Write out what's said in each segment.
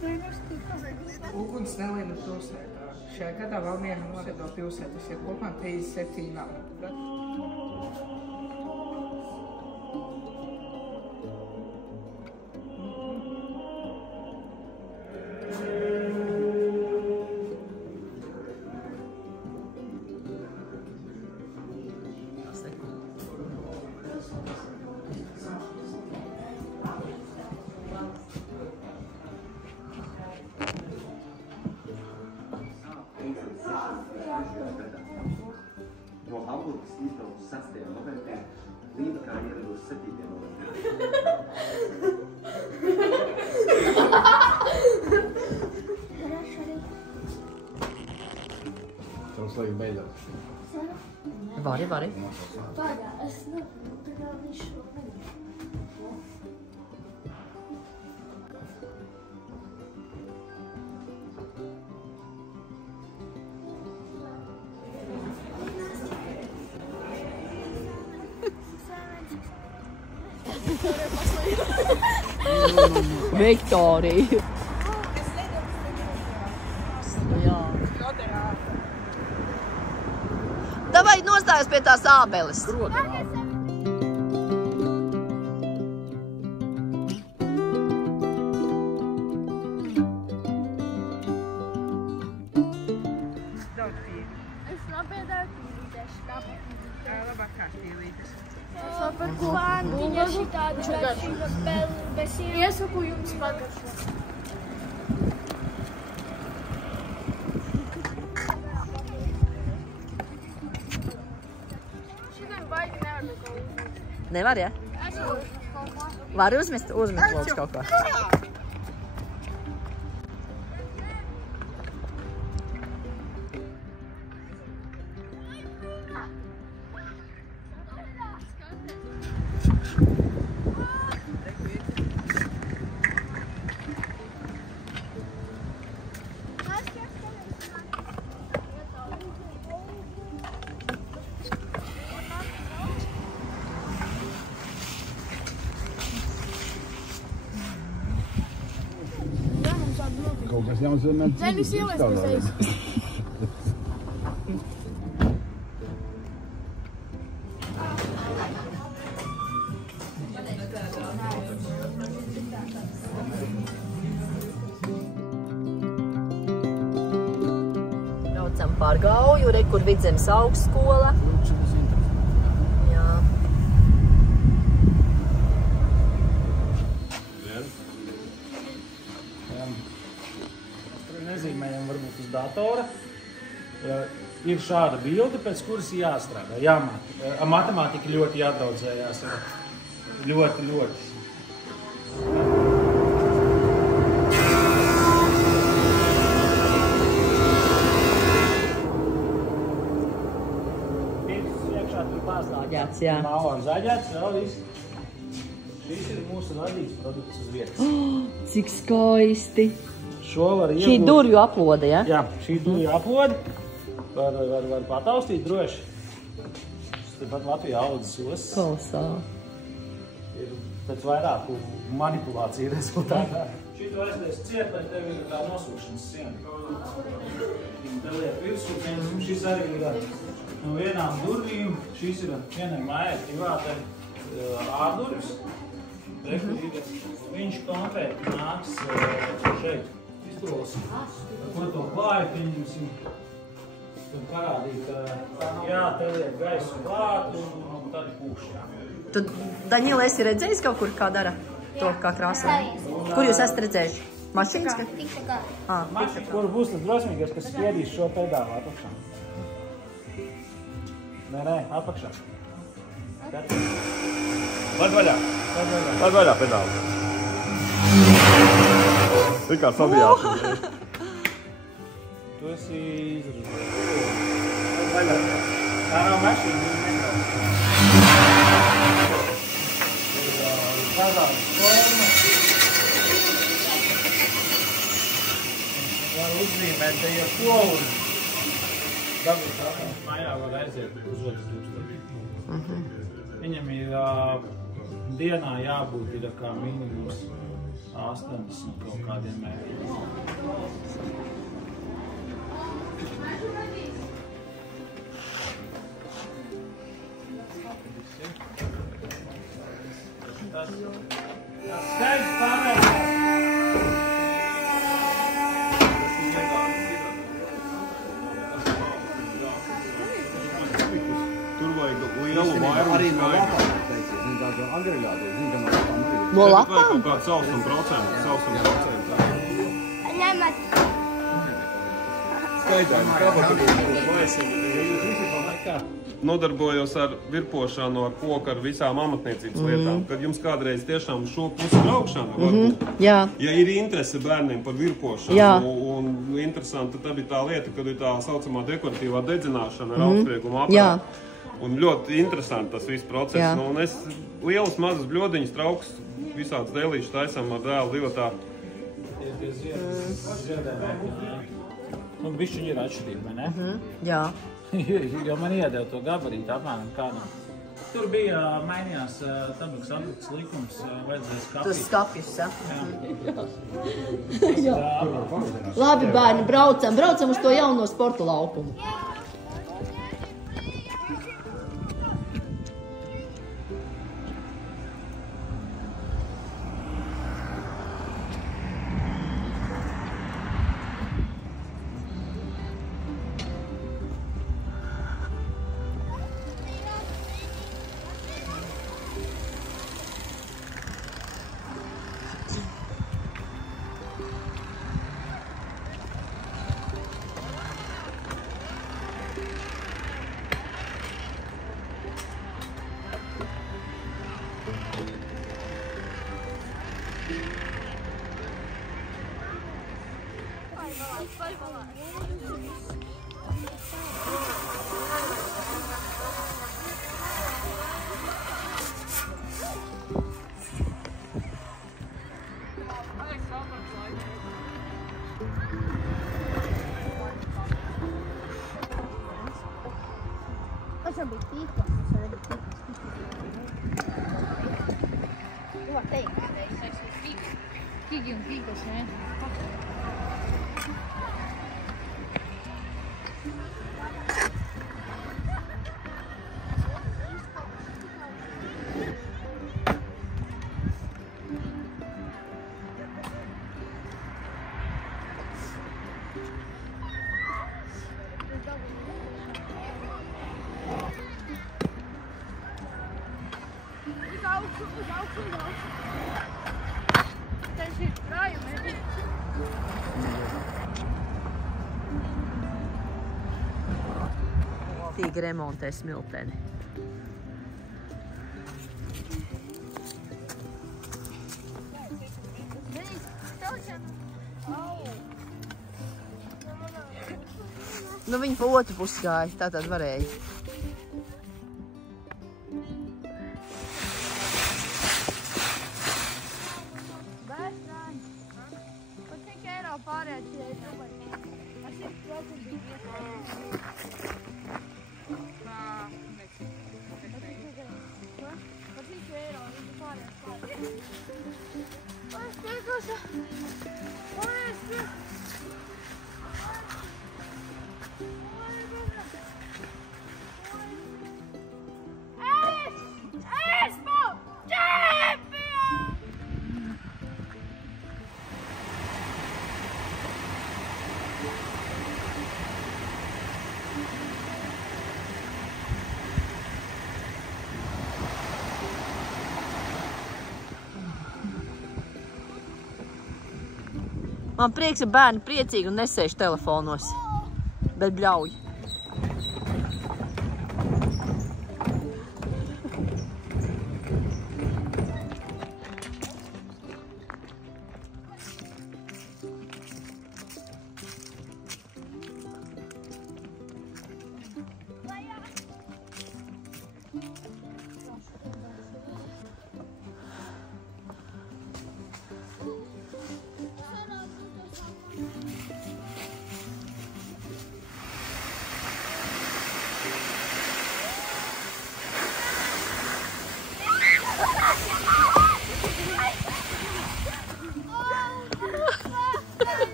Uguns Nelina pilsētā. Šajā gadā Valmiera norada pilsētas ir kopā 37 nami. No Hamburgas izbraucu 6. novembrī, Līvakā ierados 7. novembrī. Tev slēgi beidzās. Vari. Pagā, es nevaru, tā kā viņš šo nevar. Viktorija. Jā. Davai nostājas pie tās ābeles. Es nopēdāju tīrītēšu, kāpēc? Labākās tīrītes. Par kvantiņa šitāda garšīga bez iesaku jums pagaršo. Šitam baigi nevar kaut ko uzmest. Nevar, ja? Es uzmestu kaut ko. Vari uzmest lūdzu kaut ko. Kaut kas jauns vienmēr Zenis ielēs pēc ejas. Braucam pār Gauju, re, kur Vidzemes augstskola. Jā. Nezīmējam varbūt uz datora. Ir šāda bilde, pēc kuras jāstrādā. Jāmāca. Matemātika ļoti jātraucējās. Ļoti. Iekšā tur Zaģēts, jā. Mālām zaģēts, vēl viss. Šīs ir mūsu radīts produkts uz vietas. Cik skaisti. Šo var iegūt. Šī durvju aplode, ja? Jā, šī durvju aplode. Var pataustīt droši. Tāpat Latvijā audzes osas. Kolosāli. Ir pēc vairāku manipulāciju rezultātā. Šī tu aizlies ciet, lai tev ir tā nosūkšanas siena. Tev liek virsū, šis arī ir no vienām durvīm. Šīs ir vienai mājai privātai ārdurvis. Viņš konkrēti nāks šeit. Izprosi, ko to klāju, pieņemsim, tad parādīt, jā, te liek gaisu klāt un tad pūš. Tu, Daņila, esi redzējis kaut kur, kā dara to, kā krāsā? Kur jūs esat redzējuši? Mašīnas? Tikta kā. Mašīna, kur būs tas drosmīgais, kas spiedīs šo pedālu apakšā. Nē, apakšā. Laid vaļā pedāli. Tikā sabijāši. Tu esi izrunājis. Tā nav mašīna, viņa nebrauc. Dažādas formas. Var uzzīmēt te jebko un dabūt atnāk mājā var aiziet uz otras tūkstoši. Viņam ir dienā jābūt ir kā minimums 80 kaut kādiem mērķiem. Tas skaidrs pārējās. Tur vajag lielu vairumu Arī no skaitu. lapām teicies, ne tādu agregātu, zinu, ka no lapām arī. No Vajag lapām? kaut kādu sausuma procentu. Ņemat. Skaidām, kāpēc Nodarbojos ar virpošanu, ar koku, ar visām amatniecības lietām. Kad jums kādreiz tiešām šo pusi braukšana varbūt, Jā. ja ir interese bērniem par virpošanu, Jā. un interesanti, tad ir tā lieta, kad ir tā saucamā dekoratīvā dedzināšana ar augstsprieguma Jā. aparātu. Un ļoti interesanti tas viss process. Jā. Un es lielas mazas bļodiņas, trauks, visādas dēlīšas taisām ar dēlu divatā. Tie ziedēvēji. Nu, bišķiņi ir atšķirība, vai ne? Jā. Jo man iedeva to gabarītu apmēram kādam. Tur bija mainījās tabaks atliks likums, vajadzēja skapīt. Tas skapjus, ja? Jā. Labi, bērni, braucam uz to jauno sporta laukumu. Tas var būt tīklas, tas var būt tīklas. Tu var teikt. Kīgi un tīklas, ne? Tas ir krājumi. Tīga remontē smilteni. Nu, viņi pa otru pusi gāja, tā tad varēja. Par cik eiro pārējāt šī Dubai? Ar 100% bija. Par cik eiro viņa pārējāt? Es tiekos. Man prieks, ja bērni priecīgi un nesēž telefonos, bet bļauj.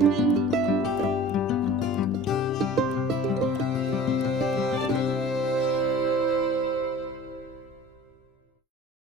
Paldies!